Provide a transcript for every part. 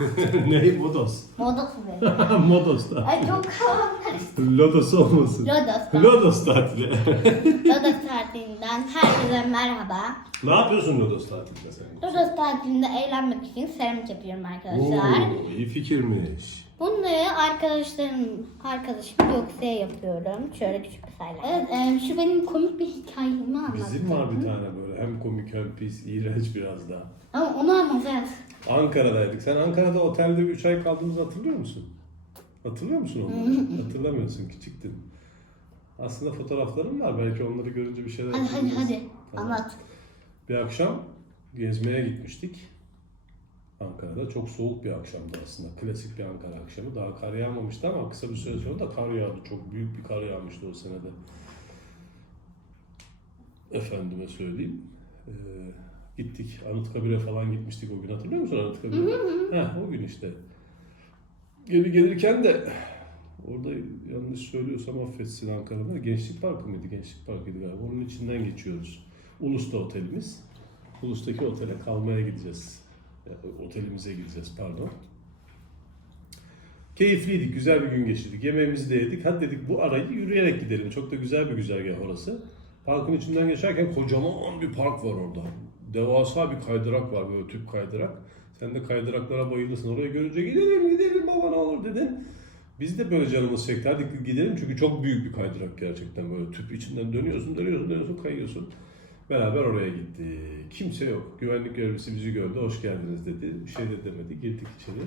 merhaba. ne? Modos. Modos benim. Modos da. Ay çok karıştı. Lodos olmasın. Lodos. Lodos tatili. Lodos tatilinden herkese merhaba. ne yapıyorsun Lodos tatilinde sen? Lodos tatilinde eğlenmek için seramik yapıyorum arkadaşlar. Oo, iyi fikirmiş. Bunları arkadaşlarım, arkadaşım Gökse'ye yapıyorum. Şöyle küçük bir sayla. Evet, e, şu benim komik bir hikayemi anlattım. Bizim var bir tane böyle hem komik hem pis, iğrenç biraz da. Ama onu anlatacağız. Ankara'daydık. Sen Ankara'da otelde 3 ay kaldığımızı hatırlıyor musun? Hatırlıyor musun onları? Hatırlamıyorsun küçüktün. Aslında fotoğraflarım var. Belki onları görünce bir şeyler Hadi hadi hatırlarsın. hadi Tamam. anlat. Bir akşam gezmeye gitmiştik. Ankara'da çok soğuk bir akşamdı aslında. Klasik bir Ankara akşamı. Daha kar yağmamıştı ama kısa bir süre sonra da kar yağdı. Çok büyük bir kar yağmıştı o senede. Efendime söyleyeyim. Ee, gittik. Anıtkabir'e falan gitmiştik o gün. Hatırlıyor musun Anıtkabir'e? Heh, o gün işte. Geri gelirken de orada yanlış söylüyorsam affetsin Ankara'da. Gençlik Parkı mıydı? Gençlik Parkı'ydı galiba. Onun içinden geçiyoruz. Ulus'ta otelimiz. Ulus'taki otele kalmaya gideceğiz. Yani otelimize gideceğiz pardon. Keyifliydik, güzel bir gün geçirdik. Yemeğimizi de yedik. Hadi dedik bu arayı yürüyerek gidelim. Çok da güzel bir güzergah orası. Parkın içinden geçerken kocaman bir park var orada. Devasa bir kaydırak var böyle tüp kaydırak. Sen de kaydıraklara bayılırsın. Oraya görünce gidelim gidelim baba ne olur dedin. Biz de böyle canımız çekti. Hadi gidelim çünkü çok büyük bir kaydırak gerçekten böyle tüp içinden dönüyorsun dönüyorsun dönüyorsun kayıyorsun. Beraber oraya gittik. Kimse yok. Güvenlik görevlisi bizi gördü. Hoş geldiniz dedi. Bir şey de demedi. Girdik içeri.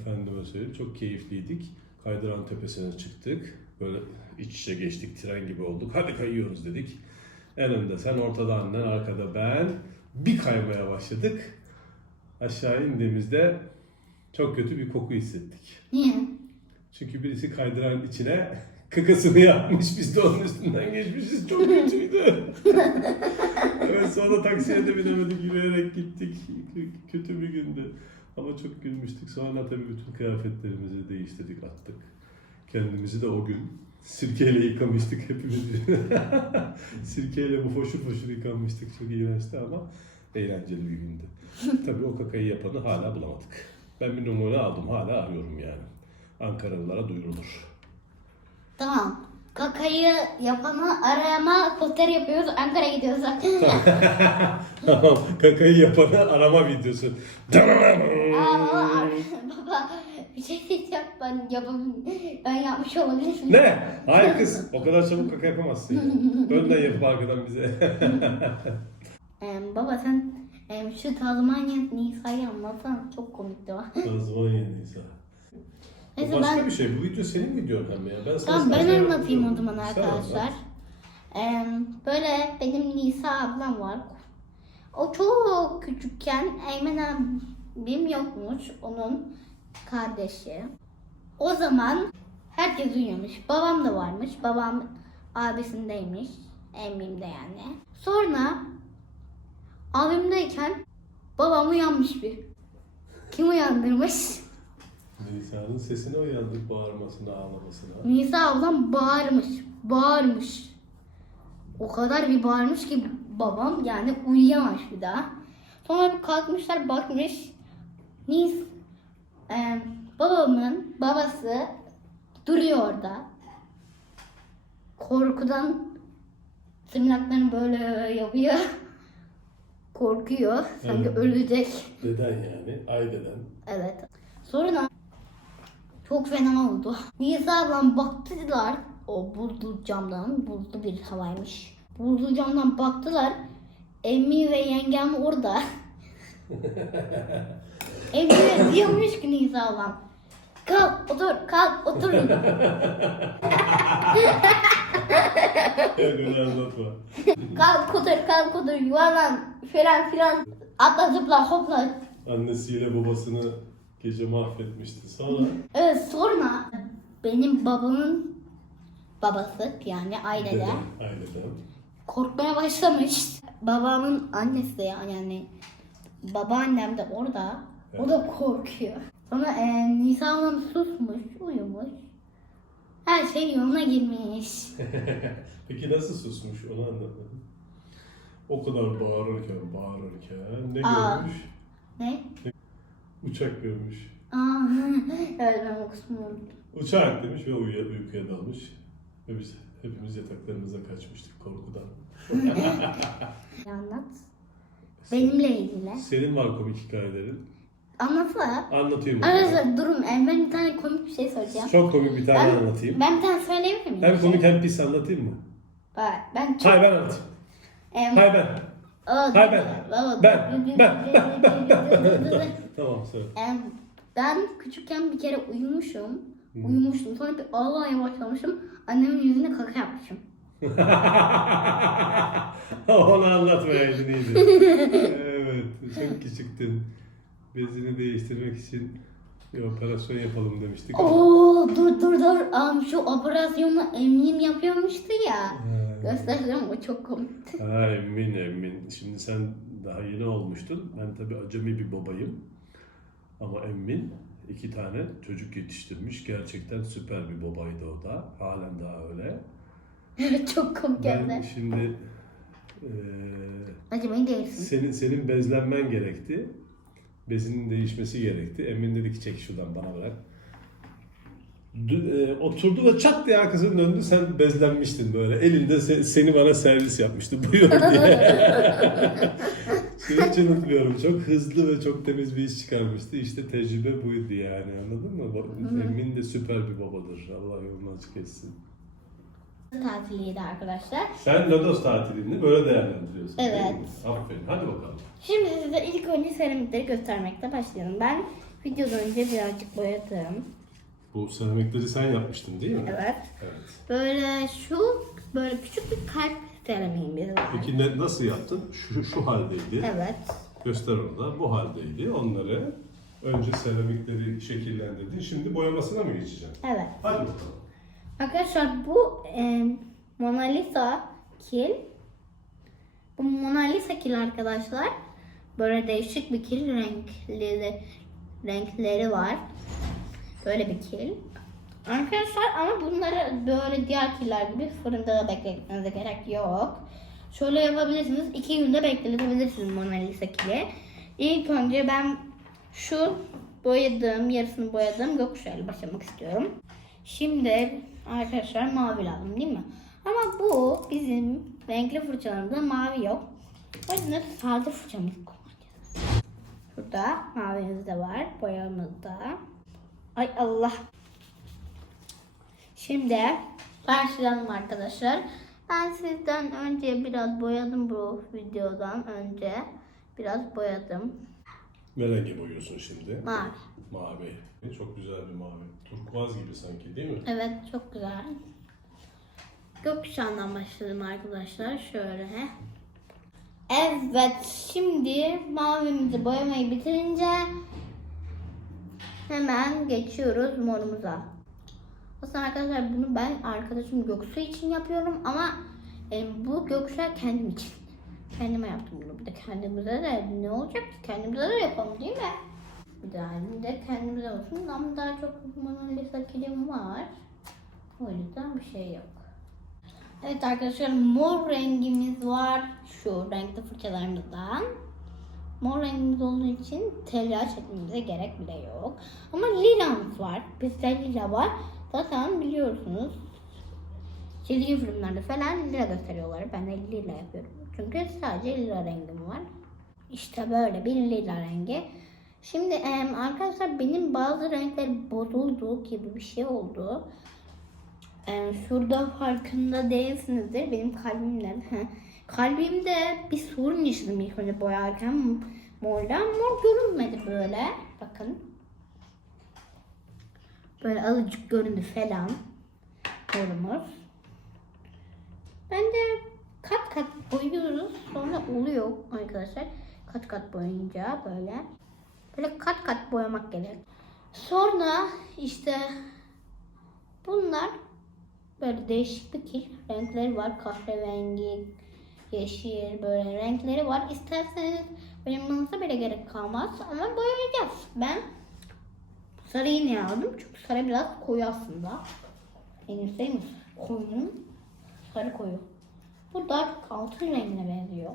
Efendime söyleyeyim. Çok keyifliydik. Kaydıran tepesine çıktık. Böyle iç içe geçtik. Tren gibi olduk. Hadi kayıyoruz dedik. En önde sen, ortada annen, arkada ben. Bir kaymaya başladık. Aşağı indiğimizde çok kötü bir koku hissettik. Niye? Çünkü birisi kaydıran içine kıkısını yapmış. Biz de onun üstünden geçmişiz. Çok kötüydü. evet sonra taksiye de binemedik. Yürüyerek gittik. Kötü bir gündü. Ama çok gülmüştük. Sonra tabii bütün kıyafetlerimizi değiştirdik, attık. Kendimizi de o gün sirkeyle yıkamıştık hepimiz. sirkeyle bu foşur foşur yıkanmıştık. Çok iğrençti ama eğlenceli bir gündü. Tabii o kakayı yapanı hala bulamadık. Ben bir numara aldım. Hala arıyorum yani. Ankaralılara duyurulur. Tamam. Kakayı yapanı arayama poster yapıyoruz. Ankara'ya gidiyoruz. tamam. Kakayı yapanı arama videosu. Aa, baba, baba bir şey diyeceğim ben yapım ben yapmış olabilirim. ne? Hayır kız. O kadar çabuk kaka yapamazsın. Önden yapıp arkadan bize. Ee, baba sen e, şu Tazmanya Nisa'yı anlatsan çok komikti o. Tazmanya Nisa. Bu Neyse başka ben bir şey. Bu video senin videon hem ya. Ben sana tamam ben anlatayım o zaman arkadaşlar. Ee, böyle benim Nisa ablam var. O çok küçükken Eymen abim yokmuş. Onun kardeşi. O zaman herkes uyuyormuş. Babam da varmış. Babam abisindeymiş. Emmimde yani. Sonra abimdeyken babam uyanmış bir. Kim uyandırmış? Nisa'nın sesini uyandık bağırmasına, ağlamasına. Nisa ablam bağırmış. Bağırmış. O kadar bir bağırmış ki babam yani uyuyamamış bir daha. Sonra bir kalkmışlar bakmış. Nis e, babamın babası duruyor orada. Korkudan tırnaklarını böyle yapıyor. Korkuyor. Sanki Evet. ölecek. Deden yani. Ay deden. Evet. Sonra çok fena oldu. Nisa ablam baktılar. O buzlu camdan, buzlu bir havaymış. Buzlu camdan baktılar. Emmi ve yengem orada. Emmi diyormuş ki Nisa ablam. Kalk otur, kalk otur. Öyle anlatma. kalk otur, kalk otur, yuvarlan filan filan. Atla zıpla hopla. Annesiyle babasını gece mahvetmişti. Sonra Evet sonra benim babamın babası yani ailede deden, aileden. korkmaya başlamış. Babamın annesi de yani babaannem de orada. O da korkuyor. Sonra e, Nisa ablam susmuş, uyumuş. Her şey yoluna girmiş. Peki nasıl susmuş onu anlatmadın. O kadar bağırırken bağırırken ne Aa. görmüş? Ne? Uçak görmüş. Aa, evet ben o unuttum. Uçak demiş ve uyuya, uykuya dalmış. Ve biz hepimiz yataklarımıza kaçmıştık korkudan. Anlat. Benimle ilgili. Senin var komik hikayelerin. Anlatsana. Anlatayım. Arkadaşlar durun. e, Ben bir tane komik bir şey söyleyeceğim. Çok komik bir tane Ben, anlatayım. ben bir tane söyleyebilir miyim? Hem komik hem pis anlatayım mı? Bak, ben çok... Hayır ben anlatayım. Em, Hayır ben. Aa, Hayır ben. Ben. Ben. Tamam söyle. Em, Ben küçükken bir kere uyumuşum. Uyumuştum. Sonra bir ağlamaya başlamışım. Annemin yüzüne kaka yapmışım. Onu anlatmayaydın iyiydi. evet, çok küçüktün. Bezini değiştirmek için bir operasyon yapalım demiştik. Oo dur dur dur. Am şu operasyonu eminim yapıyormuştu ya. Göstereceğim o çok komikti. Ha emin emin. Şimdi sen daha yeni olmuştun. Ben tabii acemi bir babayım. Ama emin iki tane çocuk yetiştirmiş. Gerçekten süper bir babaydı o da. Halen daha öyle. Çok komik Ben geldi. şimdi eee Acaba değilsin. senin senin bezlenmen gerekti. Bezinin değişmesi gerekti. Emin dedi ki çek şuradan bana bırak. Dü- e, oturdu ve çat diye arkasını döndü. Sen bezlenmiştin böyle. Elinde se- seni bana servis yapmıştı. Buyur diye. Şeyi hiç unutmuyorum. Çok hızlı ve çok temiz bir iş çıkarmıştı. İşte tecrübe buydu yani. Anladın mı? Emin de süper bir babadır. Allah yolunu açık etsin. Tatiliydi arkadaşlar. Sen Lodos tatilini böyle değerlendiriyorsun. değil Evet. mi? Aferin. Hadi bakalım. Şimdi size ilk önce seramikleri göstermekle başlayalım. Ben videodan önce birazcık boyadım. Bu seramikleri sen yapmıştın değil mi? Evet. Evet. Böyle şu böyle küçük bir kalp seramiğimiz var. Peki ne, nasıl yaptın? Şu, şu haldeydi. Evet. Göster orada. Bu haldeydi. Onları önce seramikleri şekillendirdin. Şimdi boyamasına mı geçeceksin? Evet. Hadi bakalım. Arkadaşlar bu e, Mona Lisa kil. Bu Mona Lisa kil arkadaşlar. Böyle değişik bir kil renkleri renkleri var. Böyle bir kil. Arkadaşlar ama bunları böyle diğer killer gibi fırında da bekletmenize gerek yok. Şöyle yapabilirsiniz. iki günde bekletebilirsiniz Mona Lisa kili. İlk önce ben şu boyadığım, yarısını boyadığım gökkuşağıyla başlamak istiyorum. Şimdi arkadaşlar mavi lazım değil mi? Ama bu bizim renkli fırçalarımızda mavi yok. O yüzden sade fırçamızı kullanacağız. Burada mavimiz de var, boyamız da. Ay Allah. Şimdi başlayalım arkadaşlar. Ben sizden önce biraz boyadım bu videodan önce. Biraz boyadım. Ne rengi boyuyorsun şimdi? Mavi. Mavi. Çok güzel bir mavi. Turkuaz gibi sanki değil mi? Evet çok güzel. Gökkuşağından başladım arkadaşlar. Şöyle. Evet şimdi mavimizi boyamayı bitirince hemen geçiyoruz morumuza. Aslında arkadaşlar bunu ben arkadaşım Göksu için yapıyorum ama e, bu gökkuşağı kendim için. Kendime yaptım bunu. Bir de kendimize de ne olacak ki? Kendimize de yapalım değil mi? Bir de bir de kendimize olsun ama daha çok Mona Lisa kilim var. O yüzden bir şey yok. Evet arkadaşlar mor rengimiz var. Şu renkli fırçalarımızdan. Mor rengimiz olduğu için tella çekmemize gerek bile yok. Ama lilamız var. Bizde lila var. Zaten biliyorsunuz çizgi filmlerde falan lila gösteriyorlar. Ben de lila yapıyorum. Çünkü sadece lila rengim var. İşte böyle bir lila rengi. Şimdi em, arkadaşlar benim bazı renkler bozuldu gibi bir şey oldu. Em, şurada farkında değilsinizdir. Benim kalbimden. Kalbimde bir sorun yaşadım ilk önce boyarken morla. Mor görünmedi böyle. Bakın. Böyle azıcık göründü falan. Morumuz. Ben de kat boyuyoruz. Sonra oluyor arkadaşlar. Kat kat boyayınca böyle. Böyle kat kat boyamak gerek. Sonra işte bunlar böyle değişik bir kil renkleri var. Kahverengi, yeşil böyle renkleri var. İsterseniz boyamanıza bile gerek kalmaz. Ama boyayacağız. Ben sarı yine aldım. Çünkü sarı biraz koyu aslında. Değil mi? Koyunun sarı koyu. Bu da altın rengine benziyor.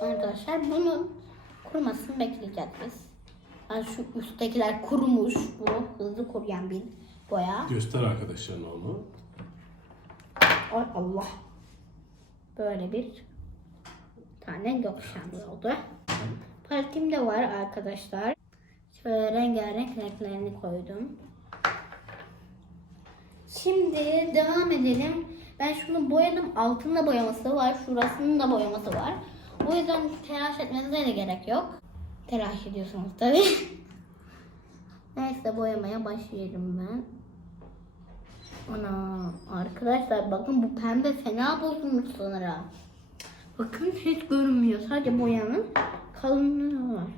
Arkadaşlar bunun kurumasını bekleyeceğiz biz. Yani şu üsttekiler kurumuş. Bu hızlı kuruyan bir boya. Göster arkadaşlarına onu. Ay Allah. Böyle bir tane gökkuşağı oldu. Paletim de var arkadaşlar. Şöyle rengarenk renklerini koydum. Şimdi devam edelim. Ben şunu boyadım. Altında boyaması var. Şurasının da boyaması var. O yüzden telaş etmenize de gerek yok. Telaş ediyorsunuz tabii. Neyse boyamaya başlıyorum ben. Ana arkadaşlar bakın bu pembe fena bozulmuş sanırım. Bakın hiç görünmüyor. Sadece boyanın kalınlığı var.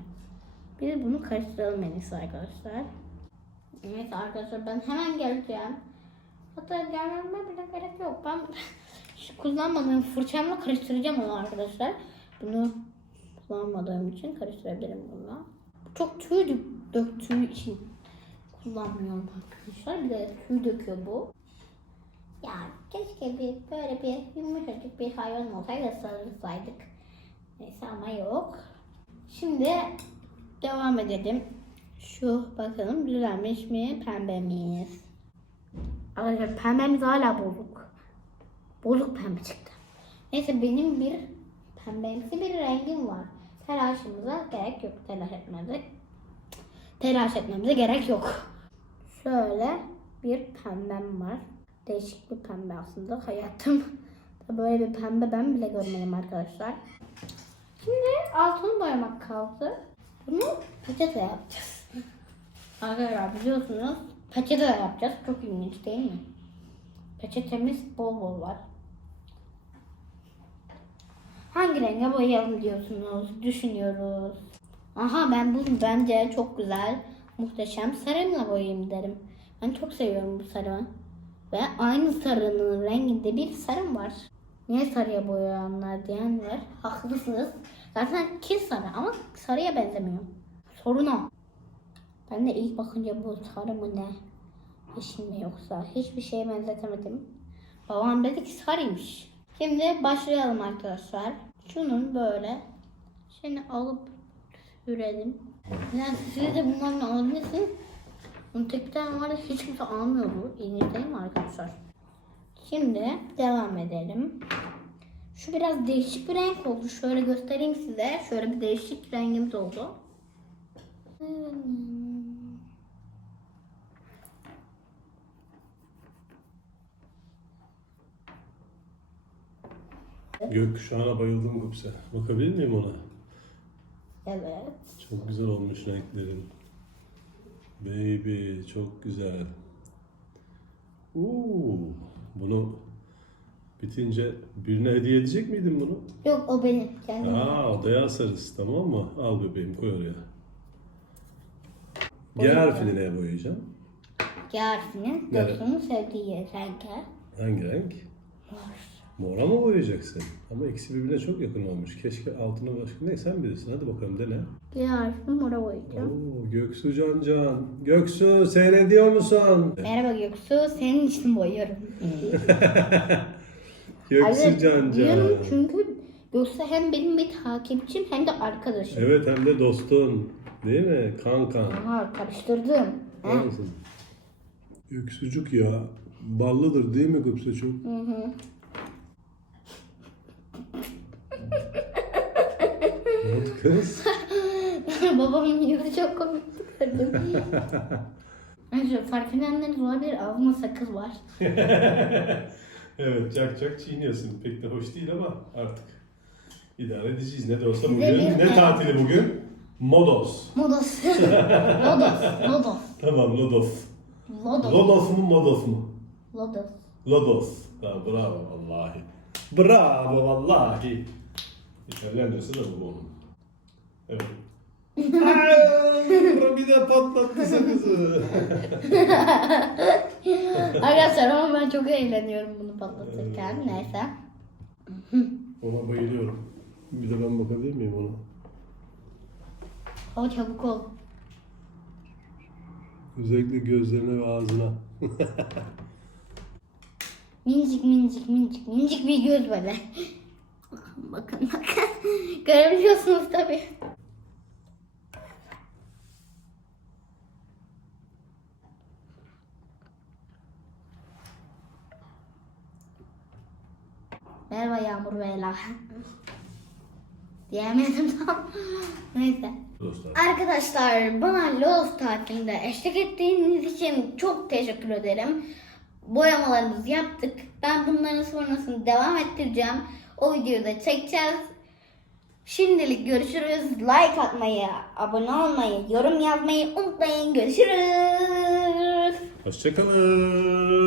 Bir de bunu karıştıralım en iyisi arkadaşlar. Evet arkadaşlar ben hemen geleceğim. Hatta gelmeme bile gerek yok. Ben şu kullanmadığım fırçamla karıştıracağım onu arkadaşlar. Bunu kullanmadığım için karıştırabilirim bununla. Çok tüy dök- döktüğü için kullanmıyorum arkadaşlar. Bir de tüy döküyor bu. Ya keşke bir böyle bir yumuşacık bir hayvan olsaydı sarılsaydık. Neyse ama yok. Şimdi devam edelim. Şu bakalım düzelmiş mi pembemiz. Arkadaşlar pembemiz hala bozuk. Bozuk pembe çıktı. Neyse benim bir pembemsi bir rengim var. Telaşımıza gerek yok. Telaş etmemize. Telaş etmemize gerek yok. Şöyle bir pembem var. Değişik bir pembe aslında. Hayatım böyle bir pembe ben bile görmedim arkadaşlar. Şimdi altını boyamak kaldı. Bunu peçete yapacağız. Arkadaşlar biliyorsunuz peçete yapacağız. Çok ilginç değil mi? Peçetemiz bol bol var. Hangi renge boyayalım diyorsunuz? Düşünüyoruz. Aha ben bunu bence çok güzel, muhteşem sarımla boyayayım derim. Ben çok seviyorum bu sarımı. Ve aynı sarının renginde bir sarım var. Niye sarıya boyayanlar diyen var. Haklısınız. Zaten ki sarı ama sarıya benzemiyor. Sorun o. Ben de ilk bakınca bu sarı mı ne? Yeşil mi yoksa? Hiçbir şeye benzetemedim. Babam dedi ki sarıymış. Şimdi başlayalım arkadaşlar. Şunun böyle şeyini alıp sürelim. Yani siz de bunlarla alabilirsiniz. Bunun tek bir tane var hiç kimse almıyor bu. İlginç değil mi arkadaşlar? Şimdi devam edelim. Şu biraz değişik bir renk oldu. Şöyle göstereyim size. Şöyle bir değişik rengimiz oldu. Gökkuşağına bayıldım Gupse. Bakabilir miyim ona? Evet. Çok güzel olmuş renklerin. Baby çok güzel. Oo, bunu bitince birine hediye edecek miydin bunu? Yok o benim. Kendim. Aa odaya asarız tamam mı? Al bebeğim koy oraya. G harfini neye boyayacağım? Gerçinin Evet. Göksu'nun sevdiği renk. Hangi renk? Mora mı boyayacaksın? Ama ikisi birbirine çok yakın olmuş. Keşke altına başka... Ne sen bilirsin. Hadi bakalım dene. Gerçini mora boyayacağım. Oo, Göksu Can Can. Göksu seyrediyor musun? Merhaba Göksu, senin için boyuyorum. Göksu Evet, Can diyorum Can. çünkü Göksu hem benim bir takipçim hem de arkadaşım. Evet hem de dostun. Değil mi? Kankan. Aha karıştırdım. Ha? Göksucuk ya. Ballıdır değil mi Göksucuk? Hı hı. Ne oldu kız? Babamın yüzü çok komikti gördüm. Neyse fark edenleriniz olabilir. Ağzımda sakız var. evet çak çak çiğniyorsun. Pek de hoş değil ama artık idare edeceğiz. Ne de olsa Size bugün. bir- Ne tatili bugün? Modos. Modos. Lodos. Lodos. Tamam Lodos. Lodos. Lodos mu Modos mu? Lodos. Lodos. Ha, bravo vallahi. Bravo vallahi. İtalyancası da bu onun. Evet. Ay, bir de patlattı sakızı. Arkadaşlar ama ben çok eğleniyorum bunu patlatırken. Neyse. Ona bayılıyorum. Bir de ben bakabilir miyim ona? Ama çabuk ol. Özellikle gözlerine ve ağzına. Minicik minicik minicik minicik bir göz böyle. bakın bakın. Görebiliyorsunuz tabii. Merhaba Yağmur ve Ela. Diyemedim tam. Neyse. Dostlar. Arkadaşlar bana Los tatilinde eşlik ettiğiniz için çok teşekkür ederim. Boyamalarımızı yaptık. Ben bunların sonrasını devam ettireceğim. O videoyu da çekeceğiz. Şimdilik görüşürüz. Like atmayı, abone olmayı, yorum yazmayı unutmayın. Görüşürüz. Hoşçakalın.